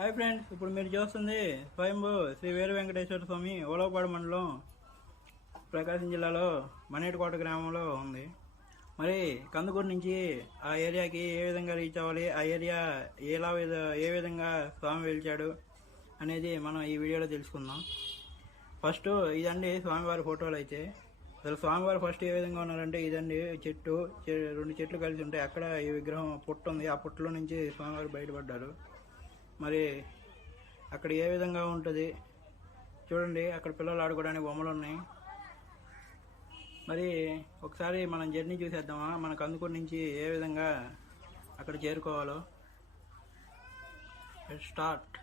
Hi friends, ఇప్పుడు మీరు చూస్తుంది స్వయంభూ శ్రీ వీర వెంకటేశ్వర స్వామి ఓలవపాడు మండలం ప్రకాశం జిల్లాలో మనేటికోట గ్రామంలో ఉంది. మరి కందుకూరు నుంచి ఆ ఏరియాకి ఏ విధంగా రీచ్ అవ్వాలి, ఆ ఏరియా ఏ విధంగా స్వామి వెలిచాడు అనేది మనం ఈ వీడియోలో తెలుసుకుందాం. ఫస్ట్ ఇదండి స్వామివారి ఫోటోలు. అయితే అసలు స్వామివారు ఫస్ట్ ఏ విధంగా ఉన్నారంటే ఇదండి రెండు చెట్లు కలిసి ఉంటాయి. అక్కడ ఈ విగ్రహం పుట్ట ఉంది. ఆ పుట్టలో నుంచి స్వామివారు బయటపడ్డారు. మరి అక్కడ ఏ విధంగా ఉంటుంది చూడండి. అక్కడ పిల్లలు ఆడుకోవడానికి బొమ్మలు ఉన్నాయి. మరి ఒకసారి మనం జర్నీ చూసేద్దామా, మన కందుకూరు నుంచి ఏ విధంగా అక్కడ చేరుకోవాలో. స్టార్ట్.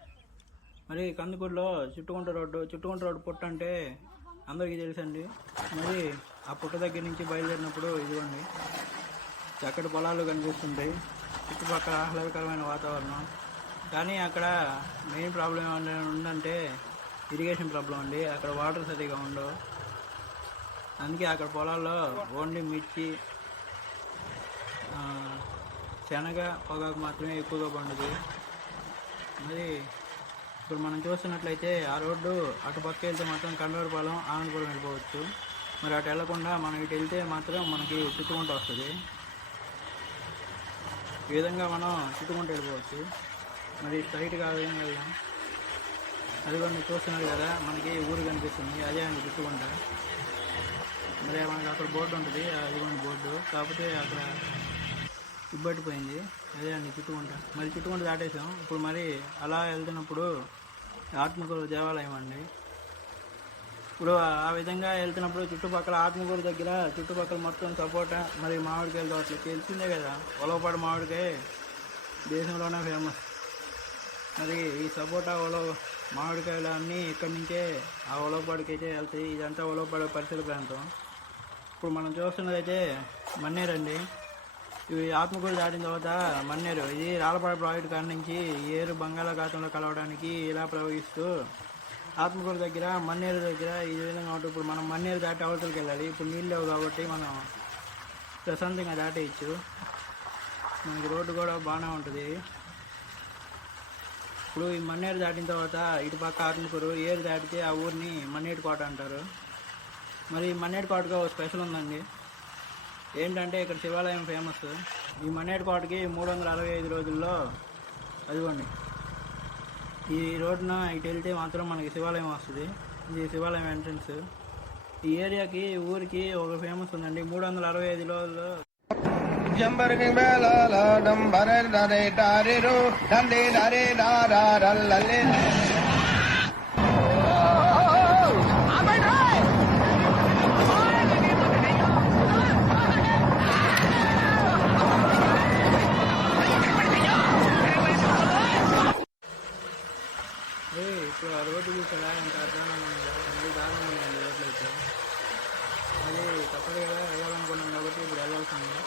మరి కందుకూరులో చుట్టుకుంట రోడ్డు పుట్ట అంటే అందరికీ తెలుసండి. మరి ఆ పుట్ట దగ్గర నుంచి బయలుదేరినప్పుడు ఇదిగోండి చక్కటి పొలాలు కనిపిస్తుంటాయి, చుట్టుపక్కల ఆహ్లాదకరమైన వాతావరణం. కానీ అక్కడ మెయిన్ ప్రాబ్లం ఏమన్నా ఉందంటే ఇరిగేషన్ ప్రాబ్లం అండి. అక్కడ వాటర్ సరిగా ఉండవు. అందుకే అక్కడ పొలాల్లో ఓన్లీ మిర్చి, శనగ, పొగాకు మాత్రమే ఎక్కువగా పండుతుంది. మరి ఇప్పుడు మనం చూస్తున్నట్లయితే ఆ రోడ్డు అటు పక్క వెళ్తే మాత్రం కండవరపాలెం, ఆనందపురం వెళ్ళిపోవచ్చు. మరి అటు వెళ్లకుండా మనం ఇటు వెళ్తే మాత్రం మనకి చుట్టుకుంట వస్తుంది. ఈ విధంగా మనం చుట్టుకుంటూ వెళ్ళిపోవచ్చు. మరి స్ట్రైట్గా వెళ్దాం. అది కూడా మీరు చూస్తున్నారు కదా, మనకి ఊరు కనిపిస్తుంది, అదే అండి చుట్టుకుంట. మరి మనకి అక్కడ బోర్డు ఉంటుంది, అదిగోండి బోర్డు. కాకపోతే అక్కడ ఇబ్బట్టిపోయింది, అదే అండి చుట్టుకుంట. మరి చుట్టుకుంట దాటేసాం. ఇప్పుడు మరి అలా వెళ్తున్నప్పుడు ఆత్మకూరు దేవాలయం అండి. ఇప్పుడు ఆ విధంగా వెళ్తున్నప్పుడు చుట్టుపక్కల ఆత్మకూరు దగ్గర చుట్టుపక్కల మొత్తం సపోటా, మరి మామిడికాయలు తోటలు తెలిసిందే కదా. ఒలవపాడు మామిడికాయ దేశంలోనే ఫేమస్. మరి ఈ సపోటా మామిడికాయలు అన్నీ ఇక్కడి నుంచే ఆ ఒలవపాడుకి అయితే వెళ్తాయి. ఇదంతా ఒలవపాడు పరిసర ప్రాంతం. ఇప్పుడు మనం చూస్తున్నదైతే మన్నేరు అండి. ఇవి ఆత్మకూరు దాటిన తర్వాత మన్నేరు. ఇది రాళ్ళపాడు ప్రాజెక్టు కాడ నుంచి ఏరు బంగాళాఖాతంలో కలవడానికి ఇలా ప్రవహిస్తూ ఆత్మకూరు దగ్గర మన్నేరు దగ్గర ఈ విధంగా ఉంటుంది. ఇప్పుడు మనం మన్నేరు దాటి అవతలకి వెళ్ళాలి. ఇప్పుడు నీళ్ళు లేవు కాబట్టి మనం ప్రశాంతంగా దాటేయచ్చు. మనకి రోడ్డు కూడా బాగానే ఉంటుంది. ఇప్పుడు ఈ మన్నేరు దాటిన తర్వాత ఇటు పక్క ఆత్మకూరు, ఏరు దాటితే ఆ ఊరిని మన్నేటికోట అంటారు. మరి మన్నేటికోటగా ఒక స్పెషల్ ఉందండి. ఏంటంటే ఇక్కడ శివాలయం ఫేమస్. ఈ మన్నేటికోటకి 365 రోజుల్లో అదిగోండి ఈ రోడ్డున ఇటు వెళ్తే మాత్రం మనకి శివాలయం వస్తుంది. ఇది శివాలయం ఎంట్రన్స్. ఈ ఏరియాకి ఊరికి ఒక ఫేమస్ ఉందండి. 365 రోజుల్లో జంబరకి బేలాల డంబరే డరే డారిరు డండే డరే డారల్లలే ఇప్పుడు ఆ రోడ్డు చూసారా ఎంత అర్థంగా దారుణంగా ఉందండి రోడ్లు అయితే. అది తప్పదుగా వెళ్ళాలనుకున్నాం కాబట్టి ఇప్పుడు వెళ్ళాల్సింది.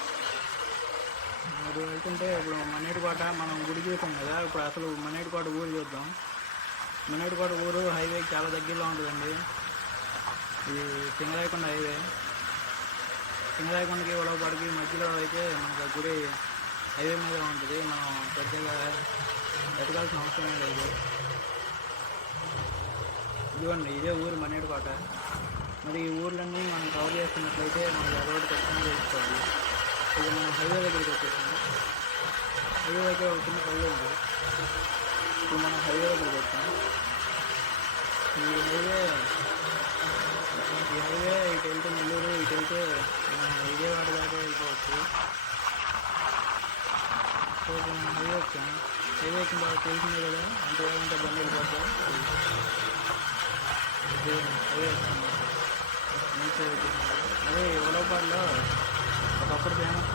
మరి వెళ్తుంటే ఇప్పుడు మన్నేటికోట మనం గుడి చూసాం కదా. ఇప్పుడు అసలు మన్నేటికోట ఊరు చూద్దాం. మన్నేటికోట ఊరు హైవేకి చాలా దగ్గరలో ఉంటుందండి. ఇది సింగరాయకొండ హైవే. సింగరాయకొండకి ఒలవపాడుకి మధ్యలో అయితే మనకు గుడి హైవే మీద ఉంటుంది. మనం పెద్దగా ఎదగాల్సిన అవసరమే లేదు. ఇదిగోండి ఇదే ఊరు మన్నేటికోట. మరి ఈ ఊర్లన్నీ మనం కవర్ చేస్తున్నట్లయితే మనకి ఆ రోడ్డు ఖచ్చితంగా తెలుస్తుంది. ఇది మనం హైవే దగ్గరికి వచ్చేసాం. హైవే దగ్గర ఒక చిన్న పల్లె ఉంది. ఇప్పుడు మనం హైవే దగ్గరికి వచ్చాం. ఈ హైవే ఇటు వెళ్తే నెల్లూరు, ఇటు వెళ్తే మనం విజయవాడ దాకా వెళ్ళిపోవచ్చు. సో ఇప్పుడు మనం హైవే వచ్చాం. హైవే ఎక్కిన తర్వాత తెలిసిందే కదా అంటే ఎంత బండి వెళ్ళిపోతాం. హైవే వచ్చాం. అదే ఒలవపాడులో ఒకప్పుడు ఫేమస్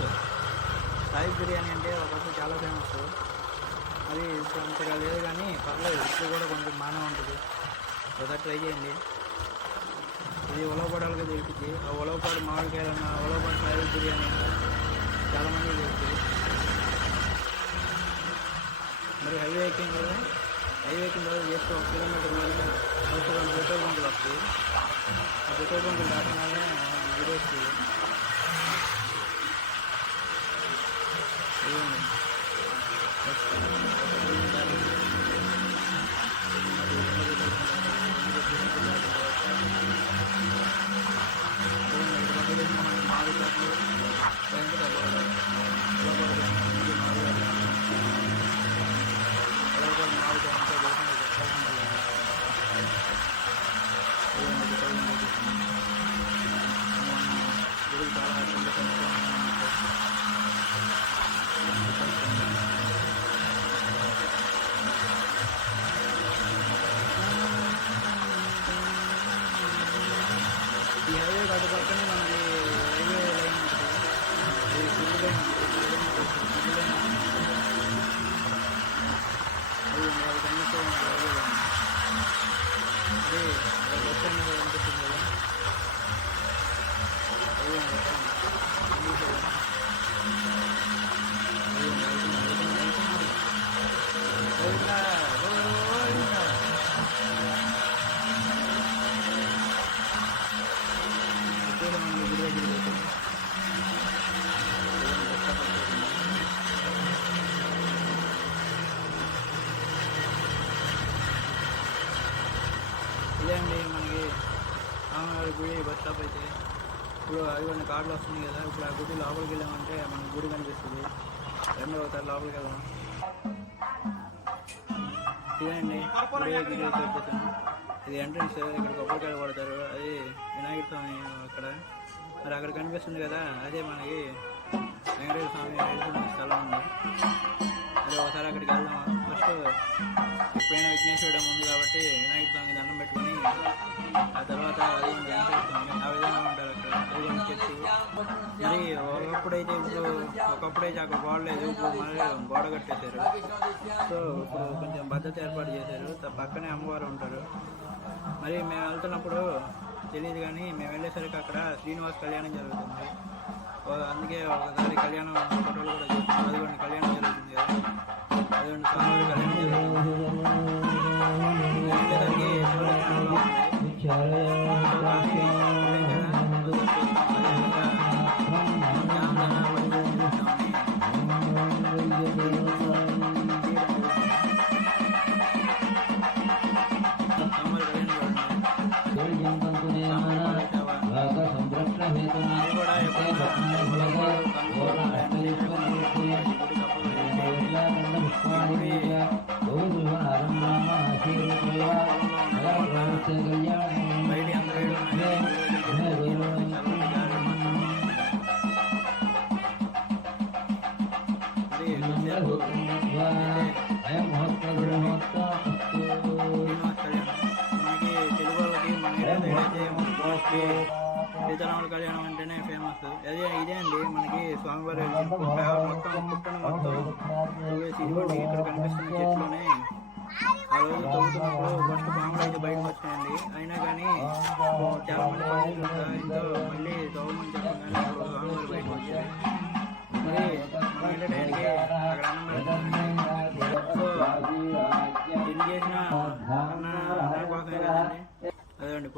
సాయి బిర్యానీ అంటే ఒకప్పుడు చాలా ఫేమస్. అది ఇప్పుడు అంతగా లేదు కానీ పర్లేదు, ఇప్పుడు కూడా కొంచెం బాగానే ఉంటుంది. ఒకసారి ట్రై చేయండి. ఇది ఒలవపాడుగా దొరికింది. ఆ ఒలవపాడు మామిడికాయలన్నా, ఒలవపాడు సాయి బిర్యానీ అన్నా చాలామంది దొరుకుతుంది. మరి హైవే ఎక్కిన కదా, హైవే ఎక్కిన తర్వాత జస్ట్ 1 కిలోమీటర్ వరకు పెట్రోల్ బంకులు వస్తాయి. ఆ పెట్రోల్ బంకులు దాటగానే గుడి వస్తుంది. అటు పక్కనే మనకి రైల్వే లైన్ ఉంటుంది. ఇది సిటీ లైన్ సిటీ లైన్ అది కనిపిస్తూ ఉంటుంది రైల్వే లైన్. అది బస్ స్టాండ్ కనిపిస్తుంది కదా, అది బస్ స్టాండ్ ఇదే అండి మనకి రామనగర్ గుడి బస్ స్టాప్ అయితే. ఇప్పుడు అవి కొన్ని కార్లు వస్తున్నాయి కదా, ఇప్పుడు ఆ గుడి లోపలికి వెళ్ళామంటే మనకి గుడి కనిపిస్తుంది. రెండో ఒకసారి లోపలికి వెళ్దాం. ఇదే అండి గుడి గుడి వచ్చేసాను. ఇది ఎంట్రన్స్, ఇక్కడ కొబ్బరికాయలు కొడతారు, అది వినాయకుడి స్వామి అక్కడ. మరి అక్కడ కనిపిస్తుంది కదా, అదే మనకి వెంకటేశ్వర స్వామి వెళ్తున్న స్థలం ఉంది. అదే ఒకసారి అక్కడికి వెళ్దాం. ఫస్ట్ ఎప్పుడైనా విఘ్నేశ్వరుడు ఉంది కాబట్టి వినాయక స్వామికి దండం పెట్టుకొని ఆ తర్వాత అది వెంకటేశ్వర స్వామి ఆ విధంగా ఉంటారు అక్కడ. అది చెట్టు మరి ఒకప్పుడైతే అక్కడ గోడ లేదు, ఇప్పుడు మళ్ళీ గోడ కట్టేశారు. సో ఇప్పుడు కొంచెం భద్రత ఏర్పాటు చేశారు. పక్కనే అమ్మవారు ఉంటారు. మరి మేము వెళ్తున్నప్పుడు తెలియదు కానీ మేము వెళ్ళేసరికి అక్కడ శ్రీనివాస్ కళ్యాణం జరుగుతుంది. అందుకే ఒకసారి కళ్యాణం ఫోటోలు కూడా చూస్తున్నాం. అదిగోండి కళ్యాణం జరుగుతుంది కదా, అదిగోండి స్వామివారి కళ్యాణం జరుగుతుంది. వెళ్ళేసరికి సీతారాముల కళ్యాణం అంటేనే ఫేమస్. ఇదే అండి మనకి స్వామివారి మొత్తం పుట్టను మొత్తం ఇదిగోండి ఇక్కడ కనిపిస్తున్న చెట్లోనే ఆ రోజు తవ్వుతున్నప్పుడు ఫస్ట్ పాములు అయితే బయటకు వచ్చినాయండి. అయినా కానీ చాలా మంది పండితులు సహాయంతో మళ్ళీ తవ్వమని చెప్పగానే స్వామివారు బయటకు వచ్చారు. మరి మనం వెళ్ళే టైంకి అక్కడ అన్నం పెడతామండి. సో ఎన్ని చేసినా అన్న కోసమే కదండి. అదే అండి